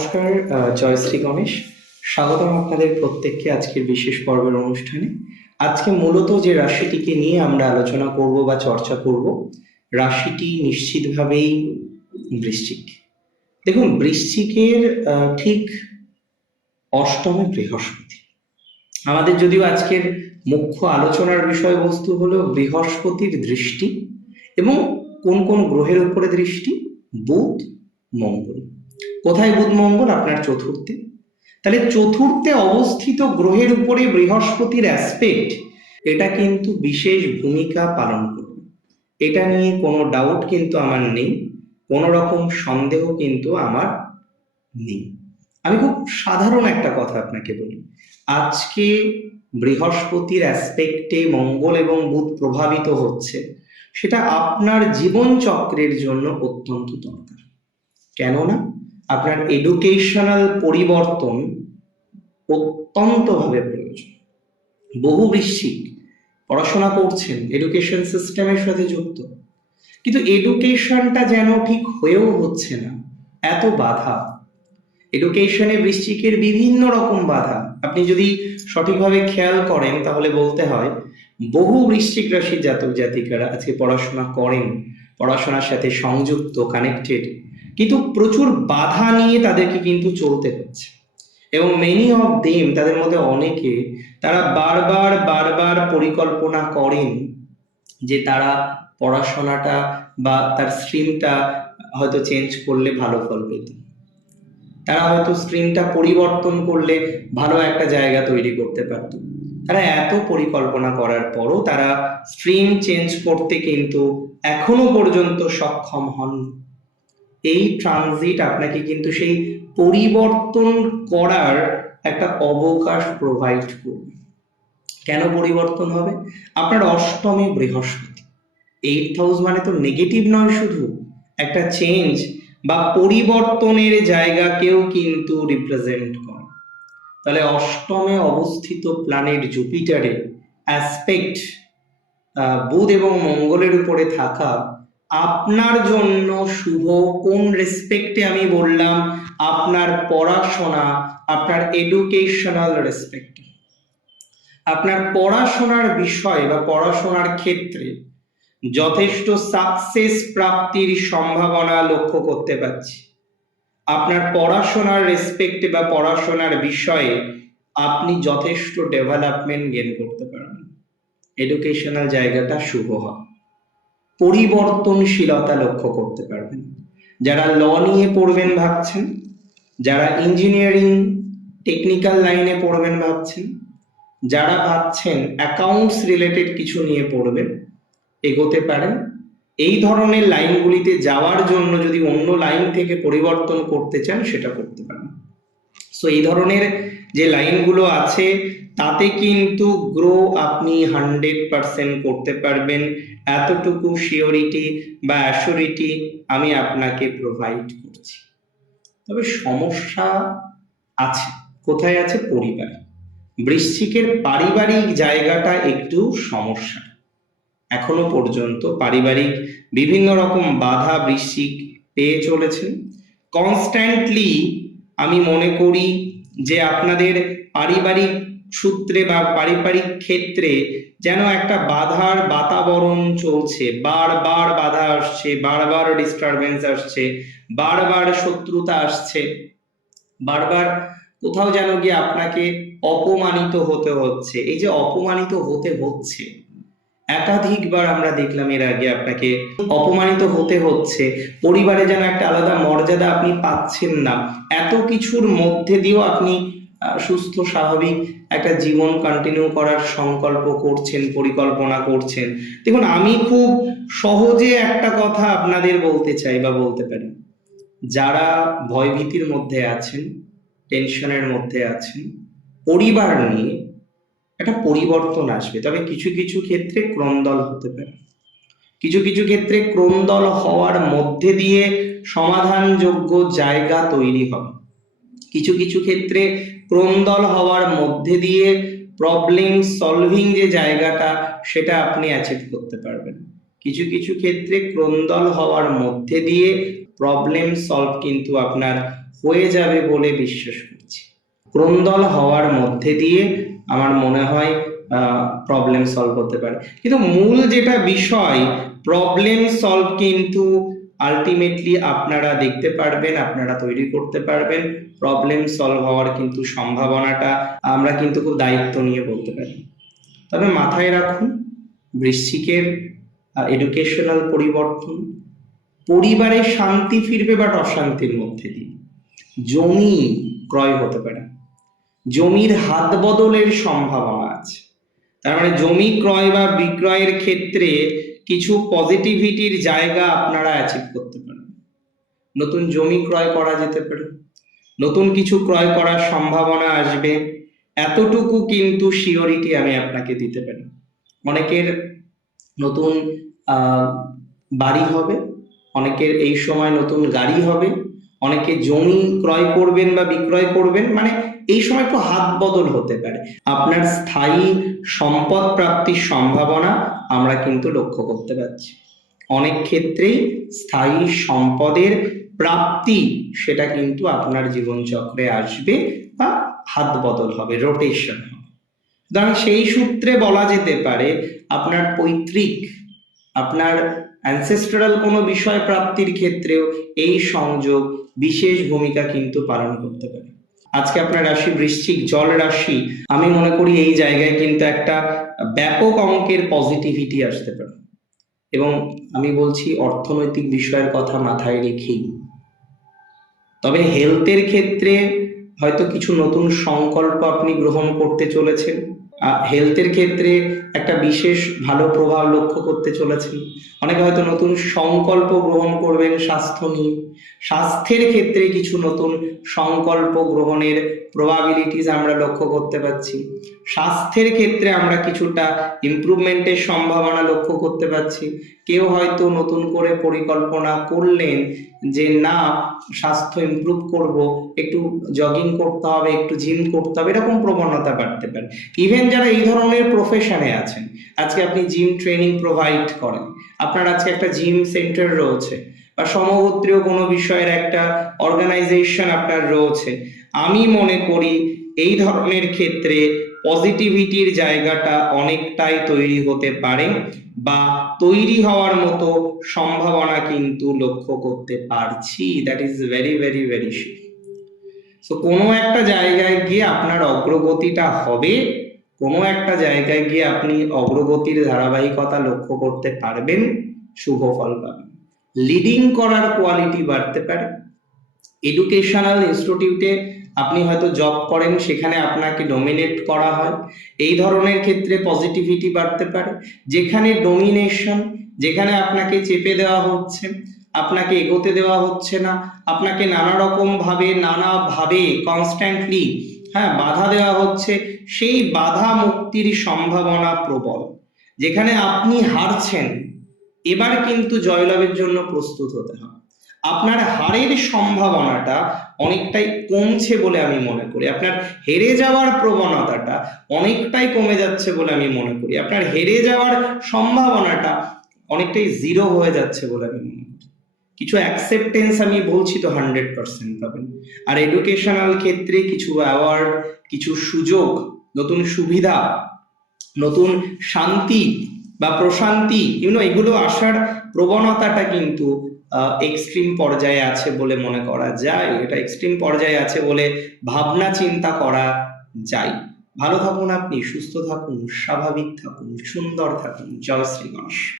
নমস্কার, জয় শ্রী গণেশ। স্বাগতম আপনাদের প্রত্যেককে আজকের বিশেষ পর্বের অনুষ্ঠানে। আজকে মূলত যে রাশিটিকে নিয়ে আমরা আলোচনা করব বা চর্চা করব, রাশিটি নিশ্চিতভাবেই বৃশ্চিক। দেখুন, বৃশ্চিকের ঠিক অষ্টমে বৃহস্পতি। আমাদের যদিও আজকের মুখ্য আলোচনার বিষয়বস্তু হলো বৃহস্পতির দৃষ্টি এবং কোন কোন গ্রহের উপরে দৃষ্টি। বুধ, মঙ্গল। কোথায় বুধ মঙ্গল? আপনার চতুর্থে। তাহলে চতুর্থে অবস্থিত গ্রহের উপরে বৃহস্পতির অ্যাসপেক্ট, এটা কিন্তু বিশেষ ভূমিকা পালন করবে। এটা নিয়ে কোনো ডাউট কিন্তু আমার নেই, কোনো রকম সন্দেহ কিন্তু আমার নেই। আমি খুব সাধারণ একটা কথা আপনাকে বলি, আজকে বৃহস্পতির অ্যাসপেক্টে মঙ্গল এবং বুধ প্রভাবিত হচ্ছে, সেটা আপনার জীবন চক্রের জন্য অত্যন্ত দরকার। কেননা আপনার এডুকেশনাল পরিবর্তন অত্যন্তভাবে প্রয়োজন। বহু বৃশ্চিক পড়াশোনা করছেন, এডুকেশন সিস্টেমের সাথে যুক্ত, কিন্তু এডুকেশনটা যেন ঠিক হয়েও হচ্ছে না, এত বাধা। এডুকেশনে বৃশ্চিকের বিভিন্ন রকম বাধা আপনি যদি সঠিকভাবে খেয়াল করেন তাহলে বলতে হয় বহু বৃশ্চিক রাশির জাতক জাতিকারা আজকে পড়াশোনা করেন, পড়াশোনার সাথে সংযুক্ত, কানেক্টেড, কিন্তু প্রচুর বাধা নিয়ে তাদেরকে কিন্তু চলতে হচ্ছে। এবং মেনি অফ দেম, তাদের মধ্যে অনেকে, তারা বারবার বারবার পরিকল্পনা করেন যে তারা পড়াশোনাটা বা তার স্ট্রিমটা হয়তো চেঞ্জ করলে ভালো ফল পেত, তারা হয়তো স্ট্রিমটা পরিবর্তন করলে ভালো একটা জায়গা তৈরি করতে পারত। তারা এত পরিকল্পনা করার পরও তারা স্ট্রিম চেঞ্জ করতে কিন্তু এখনো পর্যন্ত সক্ষম হন। এই ট্রানজিট আপনাকে কিন্তু সেই পরিবর্তন করার একটা অবকাশ প্রোভাইড করবে। কেন পরিবর্তন হবে? আপনার অষ্টমে বৃহস্পতি, 8th হাউস মানে তো নেগেটিভ নয়, শুধু একটা চেঞ্জ বা পরিবর্তনের জায়গাকেও কিন্তু রিপ্রেজেন্ট করে। তাহলে অষ্টমে অবস্থিত প্ল্যানেট জুপিটারের অ্যাসপেক্ট বুধ এবং মঙ্গলের উপরে থাকা আপনার জন্য শুভ। কোন রেসপেক্টে আমি বললাম? আপনার পড়াশোনা, আপনার এডুকেশনাল রেসপেক্ট, আপনার পড়াশোনার বিষয় বা পড়াশোনার ক্ষেত্রে যথেষ্ট সাকসেস প্রাপ্তির সম্ভাবনা লক্ষ্য করতে পারছি। আপনার পড়াশোনার রেসপেক্টে বা পড়াশোনার বিষয়ে আপনি যথেষ্ট ডেভেলপমেন্ট গেইন করতে পারবেন। এডুকেশনাল জায়গাটা শুভ হয়। পরিবর্তনশীলতা লক্ষ্য করতে পারবেন। যারা ল নিয়ে পড়বেন ভাবছেন, যারা ইঞ্জিনিয়ারিং টেকনিক্যাল লাইনে পড়বেন ভাবছেন, যারা ভাবছেন অ্যাকাউন্টস রিলেটেড কিছু নিয়ে পড়বেন, এগোতে পারেন। এই ধরনের লাইনগুলিতে যাওয়ার জন্য যদি অন্য লাইন থেকে পরিবর্তন করতে চান, সেটা করতে পারেন। সো এই ধরনের যে লাইনগুলো আছে তাতে কিন্তু গ্রো আপনি 100% করতে পারবেন, এতটুকু শিওরিটি বা অ্যাসিওরিটি আমি আপনাকে প্রোভাইড করছি। তবে সমস্যা আছে। কোথায় আছে? পরিবারে। বৃশ্চিকের পারিবারিক জায়গাটা একটু সমস্যা। এখনো পর্যন্ত পারিবারিক বিভিন্ন রকম বাধা বৃশ্চিক পেয়ে চলেছেন। কনস্ট্যান্টলি আমি মনে করি যে আপনাদের পারিবারিক সূত্রে বা পারিবারিক ক্ষেত্রে যেন একটা বাধার বাতাবরণ চলছে। বারবার বাধা আসছে, বারবার ডিস্টারবেন্স আসছে, বারবার শত্রুতা আসছে, বারবার কোথাও যেন গিয়ে আপনাকে অপমানিত হতে হচ্ছে। এই যে অপমানিত হতে হচ্ছে, একাধিকবার আমরা দেখলাম এর আগে আপনাকে অপমানিত হতে হচ্ছে, পরিবারে যেন একটা আলাদা মর্যাদা আপনি পাচ্ছেন না, এত কিছুর মধ্যে দিয়েও আপনি সুস্থ স্বাভাবিক একটা জীবন কন্টিনিউ করার সংকল্প করছেন, পরিকল্পনা করছেন। দেখুন, আমি খুব সহজে একটা কথা আপনাদের বলতে চাই বা বলতে পারি, যারা ভয়ভীতির মধ্যে আছেন, টেনশনের মধ্যে আছেন, পরিবার নিয়ে একটা পরিবর্তন আসবে, তবে কিছু কিছু ক্ষেত্রে ক্রন্দল হতে পারে। কিছু কিছু ক্ষেত্রে ক্রন্দল হওয়ার মধ্যে দিয়ে সমাধানযোগ্য জায়গা তৈরি হবে। কিছু কিছু ক্ষেত্রে ক্রন্দল হওয়ার মধ্যে দিয়ে প্রবলেম সলভিং যে জায়গাটা, সেটা আপনি অ্যাচিভ করতে পারবেন। কিছু কিছু ক্ষেত্রে ক্রন্দল হওয়ার মধ্যে দিয়ে প্রবলেম সলভ কিন্তু আপনার হয়ে যাবে বলে বিশ্বাস করছি। ক্রন্দল হওয়ার মধ্যে দিয়ে আমার মনে হয় প্রবলেম সলভ হতে পারে। কিন্তু মূল যেটা বিষয়, প্রবলেম সলভ কিন্তু আলটিমেটলি আপনারা দেখতে পারবেন, আপনারা তৈরি করতে পারবেন। প্রবলেম সলভ হওয়ার কিন্তু সম্ভাবনাটা আমরা কিন্তু খুব দায়িত্ব নিয়ে বলতে পারি। তবে মাথায় রাখুন, বৃশ্চিকের এডুকেশনাল পরিবর্তন, পরিবারে শান্তি ফিরবে বাট অশান্তির মধ্যে দিয়ে। জমি ক্রয় হতে পারে, জমির হাত বদলের সম্ভাবনা আছে। তার মানে জমি ক্রয় বা বিক্রয়ের ক্ষেত্রে কিছু পজিটিভিটির জায়গা আপনারা অ্যাচিভ করতে পারেন। নতুন জমি ক্রয় করা যেতে পারে, নতুন কিছু ক্রয় করার সম্ভাবনা আসবে, এতটুকু কিন্তু সিওরিটি আমি আপনাকে দিতে পারি। অনেকের নতুন বাড়ি হবে, অনেকের এই সময় নতুন গাড়ি হবে, অনেকে জমি ক্রয় করবেন বা বিক্রয় করবেন, মানে এই সময় একটু হাত বদল হতে পারে। আপনার স্থায়ী সম্পদ প্রাপ্তির সম্ভাবনা আমরা কিন্তু লক্ষ্য করতে পারছি। অনেক ক্ষেত্রেই স্থায়ী সম্পদের প্রাপ্তি সেটা কিন্তু আপনার জীবনচক্রে আসবে বা হাত বদল হবে, রোটেশন হবে। সুতরাং সেই সূত্রে বলা যেতে পারে আপনার পৈতৃক, আপনার অ্যানসেস্ট্রাল কোনো বিষয় প্রাপ্তির ক্ষেত্রেও এই সংযোগ বিশেষ ভূমিকা কিন্তু পালন করতে পারে। আজকে আপনার রাশি বৃশ্চিক, জল রাশি, আমি মনে করি এই জায়গায় কিন্তু একটা ব্যাপক অঙ্কের পজিটিভিটি আসতে পারে। এবং আমি বলছি অর্থনৈতিক বিষয়ের কথা মাথায় রেখেই। তবে হেলথের ক্ষেত্রে হয়তো কিছু নতুন সংকল্প আপনি গ্রহণ করতে চলেছেন। হেলথের ক্ষেত্রে একটা বিশেষ ভালো প্রভাব লক্ষ্য করতে চলেছেন। অনেকে হয়তো নতুন সংকল্প গ্রহণ করবেন স্বাস্থ্য নিয়ে। স্বাস্থ্যের ক্ষেত্রে কিছু নতুন সংকল্প গ্রহণের প্রবাবিলিটিস আমরা লক্ষ্য করতে পারছি। স্বাস্থ্যের ক্ষেত্রে আমরা কিছুটা ইমপ্রুভমেন্টের সম্ভাবনা লক্ষ্য করতে পারছি। কেউ হয়তো নতুন করে পরিকল্পনা করলেন যে না, স্বাস্থ্য ইমপ্রুভ করব, একটু জগিং করতে হবে, একটু জিম করতে হবে, এরকম প্রবণতা বাড়তে পারে। ইভেন যারা এই ধরনের প্রফেশনে আছেন, আজকে আপনি জিম ট্রেনিং প্রোভাইড করেন, আপনার আজকে একটা জিম সেন্টার রয়েছে বা সমগোত্রীয় কোনো বিষয়ের একটা অর্গানাইজেশন আপনার রয়েছে, আমি মনে করি এই ধরনের ক্ষেত্রে পজিটিভিটির জায়গাটা অনেকটাই তৈরি হতে পারে বা তৈরি হওয়ার মতো সম্ভাবনা কিন্তু লক্ষ্য করতে পারছি। That is very very very sure. So কোনো একটা জায়গায় গিয়ে আপনার অগ্রগতিটা হবে, কোনো একটা জায়গায় গিয়ে আপনি অগ্রগতির ধারাবাহিকতা লক্ষ্য করতে পারবেন, শুভ ফল পাবেন। লিডিং করার কোয়ালিটি বাড়তে পারে। এডুকেশনাল ইনস্টিটিউটে আপনি হয়তো জব করেন, সেখানে আপনাকে ডমিনেট করা হয়, এই ধরনের ক্ষেত্রে পজিটিভিটি বাড়তে পারে। যেখানে ডমিনেশন, যেখানে আপনাকে চেপে দেওয়া হচ্ছে, আপনাকে এগোতে দেওয়া হচ্ছে না, আপনাকে নানা রকম ভাবে নানাভাবে কনস্ট্যান্টলি বাধা দেওয়া হচ্ছে, সেই বাধা মুক্তির সম্ভাবনা প্রবল। যেখানে আপনি হারছেন, এবার কিন্তু জয়লাভের জন্য প্রস্তুত হতে হবে। আপনার হারের সম্ভাবনাটা অনেকটাই কমছে বলে আমি মনে করি। আপনার হেরে যাওয়ার প্রবণতাটা অনেকটাই কমে যাচ্ছে বলে আমি মনে করি। আপনার হেরে যাওয়ার সম্ভাবনাটা অনেকটাই জিরো হয়ে যাচ্ছে বলে আমি মনে করি। কিছু অ্যাকসেপ্টেন্স আমি বলছি তো 100% পাবেন। আর এডুকেশনাল ক্ষেত্রে কিছু অ্যাওয়ার্ড, কিছু সুযোগ, নতুন সুবিধা, নতুন শান্তি বা প্রশান্তি, এগুলো আসার প্রবণতাটা কিন্তু এক্সট্রিম পর্যায়ে আছে বলে মনে করা যায়। এটা এক্সট্রিম পর্যায়ে আছে বলে ভাবনা চিন্তা করা যায়। ভালো থাকুন আপনি, সুস্থ থাকুন, স্বাভাবিক থাকুন, সুন্দর থাকুন। জয় শ্রী গণেশ।